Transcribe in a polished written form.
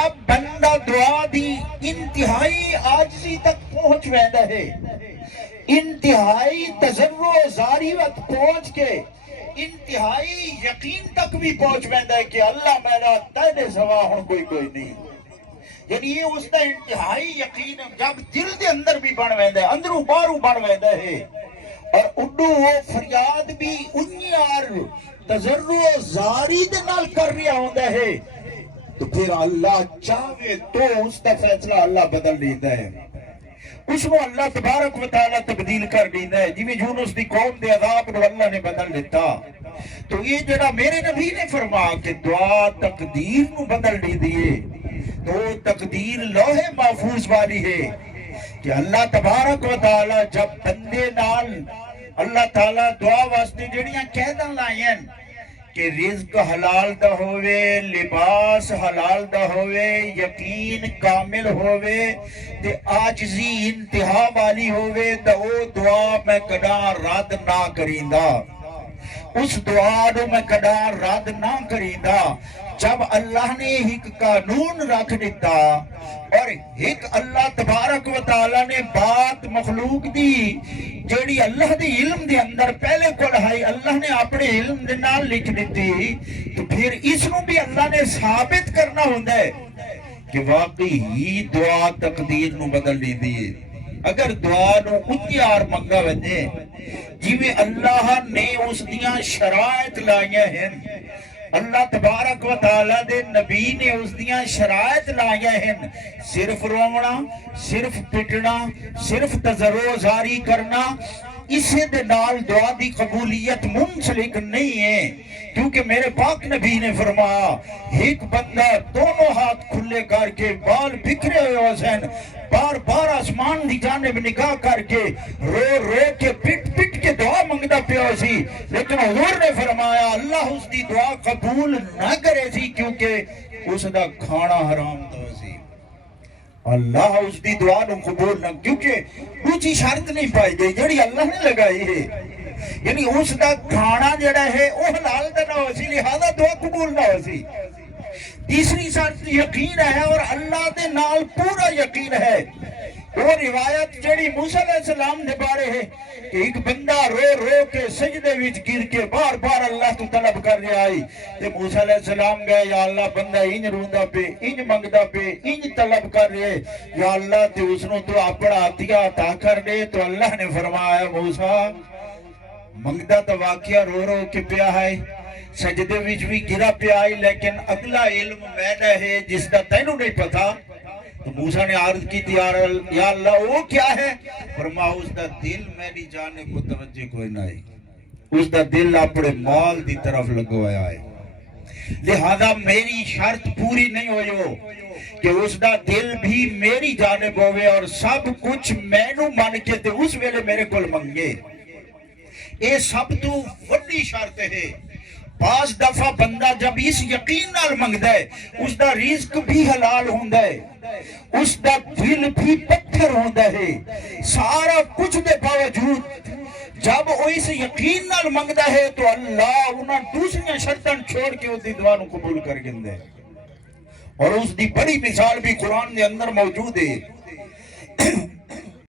جب بندہ دعا دی انتہائی عاجزی تک پہنچ ویندا ہے، انتہائی تضرع زاری وقت پہنچ کے انتہائی یقین تک بھی پہنچ ویندا ہے کہ اللہ میرا تیرے سوا ہن کوئی نہیں، یعنی یہ اس کا انتہائی یقین جب دل دے اندر بھی بن ویندا ہے، اندروں باہروں بن ویندا ہے، اور اڈو وہ فریاد بھی انیار تضرع زاری دے نال کر رہا ہوندا ہے، تو پھر اللہ چاہے تو اس کا فیصلہ اللہ بدل دیتا ہے، اس کو اللہ تبارک و تعالی تبدیل کر دیتا ہے، جی یونس دی قوم دے عذاب کو اللہ نے بدل دیتا۔ تو یہ جڑا میرے نبی نے فرمایا کہ دعا تقدیر نو بدل دی دیئے، تو تقدیر لوح محفوظ والی ہے کہ اللہ تبارک و تعالی جب بندے نال اللہ تعالی دعا واسطے جڑیاں قیداں لائیں کہ رزق حلال دا ہوئے، لباس حلال دا ہوئے، یقین کامل ہوئے، تے عاجزی انتہا والی ہوئے، تو وہ دعا میں کدا رد نہ کریندا، اس دعا نو میں کدا رد نہ کریندا۔ جب اللہ نے ایک قانون رکھ دیتا اور ایک اللہ تبارک و تعالی نے بات مخلوق دی جیڑی اللہ دی علم دے اندر پہلے کو لہائی اللہ نے اپنے علم دے نال لکھ دیتی، تو پھر اس نو بھی اللہ نے ثابت کرنا ہوندہ ہے کہ واقعی ہی دعا تقدیر نو بدل لی دیئے۔ اگر دعا نو انیار منگا وجے جیوے اللہ نے اس دیاں شرائط لائیاں ہیں، اللہ تبارک و تعالیٰ دے نبی نے اس دیاں شرائط لائیاں ہیں، صرف رونا، صرف پٹنا، صرف تضرع زاری کرنا، اسے دے نال دعا دی قبولیت منسلک نہیں ہے، کیونکہ میرے پاک نبی نے فرمایا ایک بندہ دونوں ہاتھ کھلے کر کے بال بکھرے ہوئے حسین بار بار آسمان دی جانب نگاہ کر کے رو رو کے پٹ کے دعا منگدا پیا سی، لیکن حضور نے فرمایا اللہ اس دی دعا قبول نہ کرے سی کیونکہ اس دا کھانا حرام دا سی، اللہ اس دی دعا نو قبول نہ، کیونکہ دوسری شرط نہیں پائی گئی جڑی اللہ نے لگائی ہے، یعنی اس دا کھانا جڑا ہے وہ حلال دا نہ ہو سی، لہذا دعا قبول نہ ہو سی۔ تیسری شرط یقین ہے، اور اللہ دے نال پورا یقین ہے۔ وہ روایت جڑی موسیٰ علیہ السلام دے بارے ہے کہ ایک بندہ رو رو کے سجدے وچ گر کے بار بار اللہ تو طلب کر رہا آئی، تے موسیٰ علیہ السلام گئے یا اللہ بندہ انج روندا پہ، انج منگدا پہ، انج طلب کر رہے، یا اللہ تے اس نو تو اپنا عطیہ عطا کر دے، تو اللہ نے فرمایا موسیٰ منگدا تو واقعہ رو رو کے پیا ہے، سجدے وچ بھی گرا پیا ہے، لیکن اگلا علم میرا ہے جس کا تینوں نہیں پتا۔ تو موسیٰ نے عرض کی تھی یا اللہ وہ کیا ہے؟ فرمایا اس دا دل میری جانب متوجہ کوئی نہیں، اس دا دل اپنے مال دی طرف لگوایا ہے، لہذا میری شرط پوری نہیں ہوئے کہ اس دا دل بھی میری جانب ہوئے اور سب کچھ میں نو مان کے تے اس ویلے میرے کول منگے۔ اے سب تو وڈی شرط ہے۔ بعض دفعہ بندہ جب اس یقین نال منگدا ہے اس دا رزق بھی حلال ہوندا ہے، اس دا دل بھی پتھر ہوندا ہے، سارا کچھ دے باوجود جب وہ اس یقین نال منگدا ہے تو اللہ انہاں دوسری شرطاں چھوڑ کے اس دی دعا نو قبول کر گندا ہے، اور اس دی بڑی مثال بھی قرآن دے اندر موجود ہے۔